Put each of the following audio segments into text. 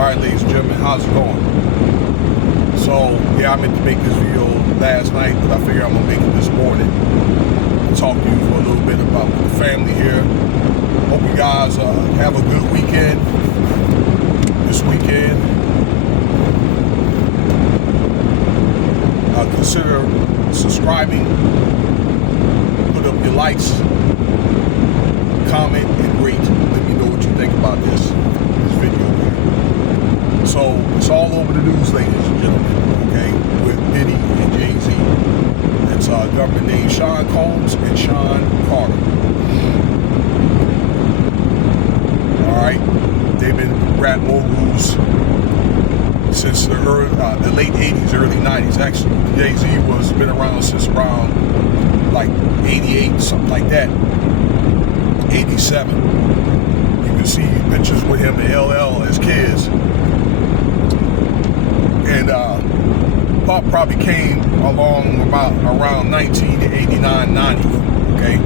Alright, ladies and gentlemen, how's it going? So, yeah, I meant to make this video last night, but I figure I'm going to make it this morning and talk to you for a little bit about the family here. Hope you guys have a good weekend this weekend. Consider subscribing, put up your likes, comment, and rate. Let me know what you think about this video here. So it's all over the news, ladies and gentlemen, okay, with Diddy and Jay-Z. It's a government named Sean Combs and Sean Carter. Alright, they've been rap moguls since the late 80s, early 90s. Actually, Jay-Z been around since around like 88, something like that. 87. You can see pictures with him and LL as kids. And Pop probably came along about around 1989, 90. Okay?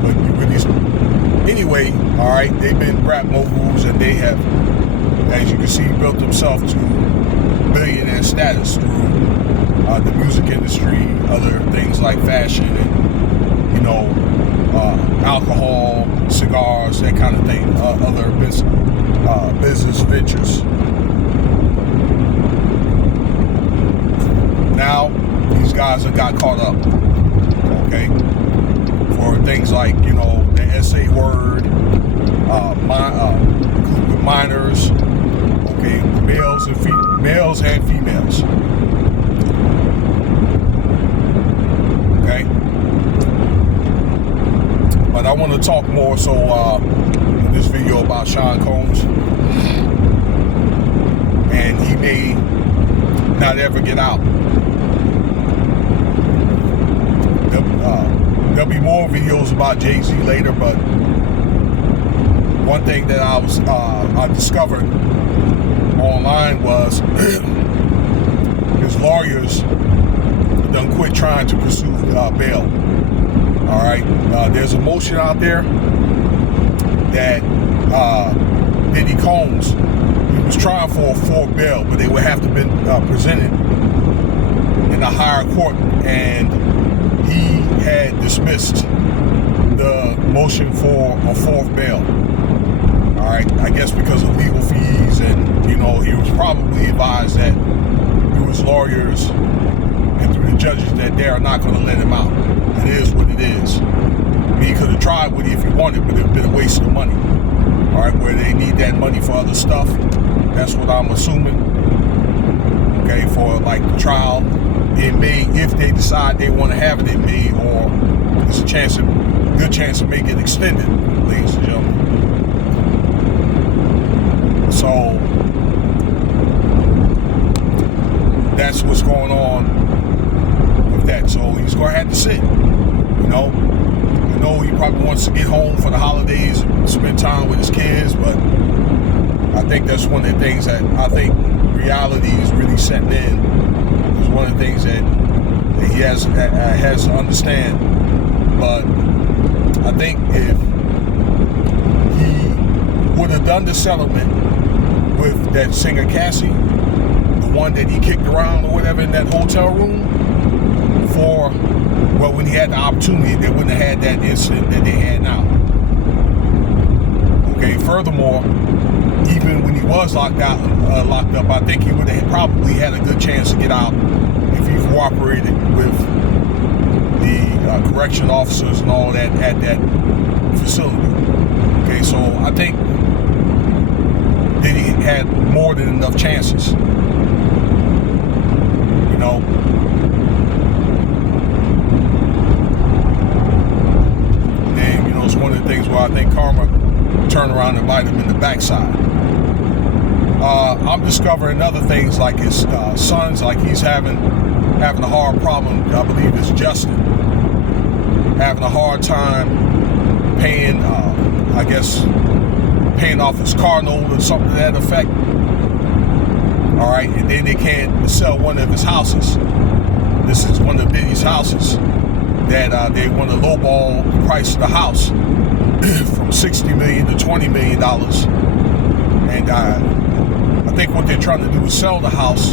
But you really... Anyway, alright, they've been rap moguls and they have, as you can see, built themselves to billionaire status through the music industry, other things like fashion and, you know, alcohol, cigars, that kind of thing, other business ventures. Now, these guys have got caught up, okay, for things like, you know, the SA word, with minors, okay, males and females. Okay? But I want to talk more so in this video about Sean Combs. And he may not ever get out. There'll be more videos about Jay-Z later, but one thing that I discovered online was his lawyers done quit trying to pursue bail. All right, there's a motion out there that Diddy Combs, he was trying for bail, but they would have to be presented in a higher court, and he had dismissed the motion for a fourth bail. All right, I guess because of legal fees, and you know, he was probably advised that through his lawyers and through the judges that they are not going to let him out. It is what it is. I mean, he could have tried with it if he wanted, but it would have been a waste of money. All right, where they need that money for other stuff. That's what I'm assuming. Okay, for like the trial, it may, if they decide they want to have it, it may, or there's a good chance to make it extended, ladies and gentlemen. So that's what's going on with that. So he's going to have to sit, you know. I know he probably wants to get home for the holidays and spend time with his kids, but I think that's one of the things that I think reality is really setting in. It's one of the things that he has to understand. But I think if he would have done the settlement with that singer Cassie, the one that he kicked around or whatever in that hotel room, when he had the opportunity, they wouldn't have had that incident that they had now. Okay, furthermore, even when he was locked up, I think he would have probably had a good chance to get out if he cooperated with the correction officers and all that at that facility. Okay, so I think that he had more than enough chances. You know. And, you know, it's one of the things where I think karma turned around and bite him in the backside. I'm discovering other things like his sons, like he's having a hard problem. I believe it's Justin having a hard time paying, paying off his car note or something to that effect. All right, and then they can't sell one of his houses. This is one of Diddy's houses that they want to lowball the price of the house from $60 million to $20 million. And I think what they're trying to do is sell the house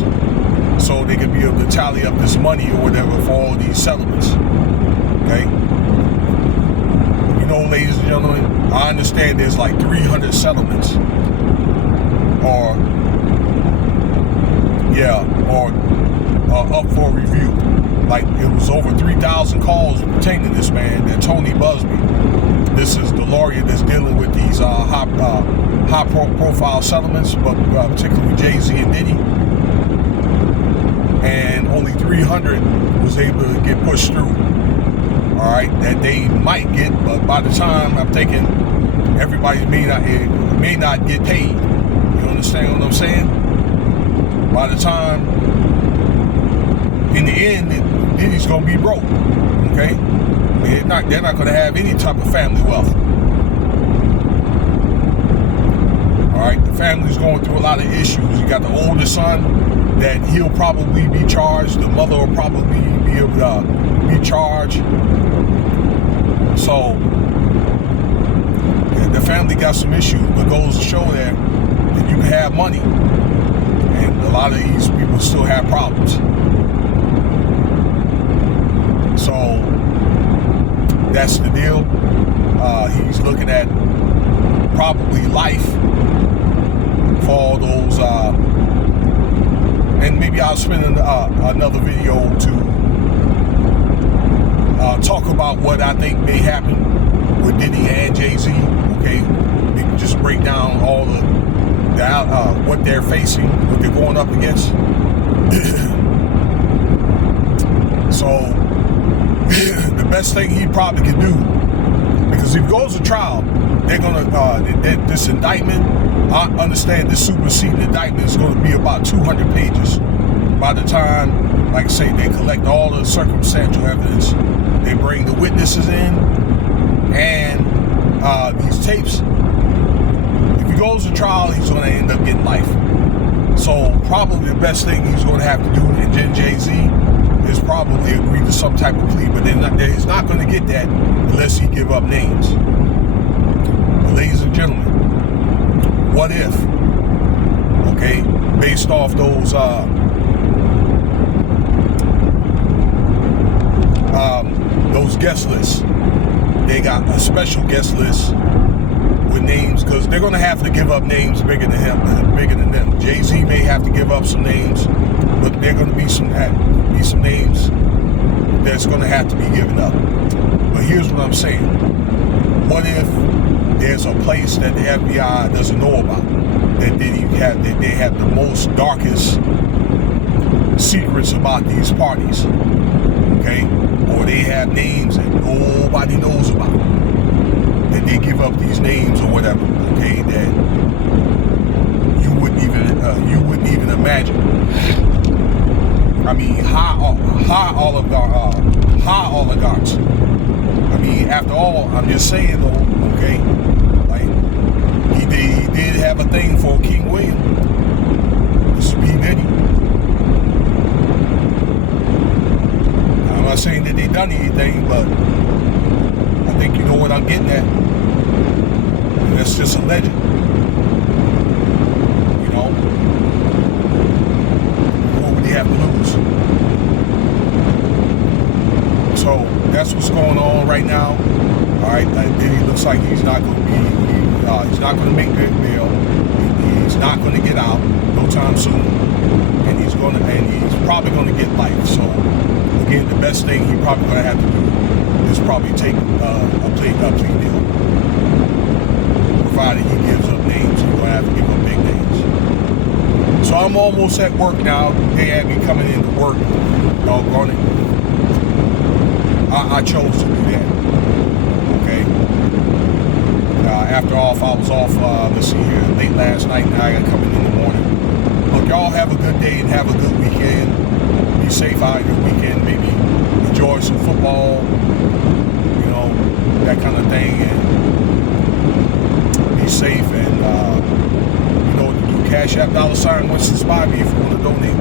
so they can be able to tally up this money or whatever for all these settlements. Okay? You know, ladies and gentlemen, I understand there's like 300 settlements or up for review. Like, it was over 3,000 calls pertaining to this man, that Tony Busby. This is the lawyer that's dealing with these high-profile settlements, but particularly Jay-Z and Diddy. And only 300 was able to get pushed through. All right, that they might get, but by the time, I'm thinking everybody may not get paid. You understand what I'm saying? By the time, in the end, Diddy's gonna be broke. Okay, they're not gonna have any type of family wealth. All right, the family's going through a lot of issues. You got the older son that he'll probably be charged. The mother will probably be able to be charged. So the family got some issues, but goes to show that you can have money, and a lot of these people still have problems. So that's the deal. He's looking at probably life for all those, and maybe I'll spend another video to talk about what I think may happen with Diddy and Jay-Z. Okay, maybe just break down all the what they're facing, what they're going up against. So the best thing he probably can do, because if he goes to trial, they're gonna this indictment. I understand this superseding indictment is going to be about 200 pages. By the time, like I say, they collect all the circumstantial evidence, they bring the witnesses in, and these tapes. If he goes to trial, he's going to end up getting life. So probably the best thing he's going to have to do, and then Jay-Z, is probably agree to some type of plea. But he's not going to get that unless he give up names. But ladies and gentlemen, what if? Okay, based off those guest lists, they got a special guest list with names, because they're going to have to give up names bigger than them. Jay-Z may have to give up some names, but they're going to be some names that's going to have to be given up. But here's what I'm saying: what if there's a place that the FBI doesn't know about, that they have the most darkest secrets about these parties? Okay, or they have names that nobody knows about, that they give up these names or whatever, okay, that you wouldn't even imagine. I mean, high oligarchs. I mean, after all, I'm just saying though, okay, like he did have a thing for King William. This is P Diddy. I'm not saying that they done anything, but I think you know what I'm getting at. And that's just a legend. You know? What would he have to lose? So that's what's going on right now. Alright, Diddy looks like he's not going to he's not going to make that bail. He's not going to get out no time soon. And he's probably going to get life. So again, the best thing he probably going to have to do is probably take a plea deal. Provided he gives up names, he's going to have to give up big names. So I'm almost at work now. They had me coming into work. Doggone it. I chose to do that. Okay. After off, I was off, let's see here, late last night, and I got coming in the morning. Look, y'all have a good day and have a good weekend. Be safe out your weekend. Maybe enjoy some football, you know, that kind of thing, and be safe. And you know, Cash App $Winston Spivey if you want to donate.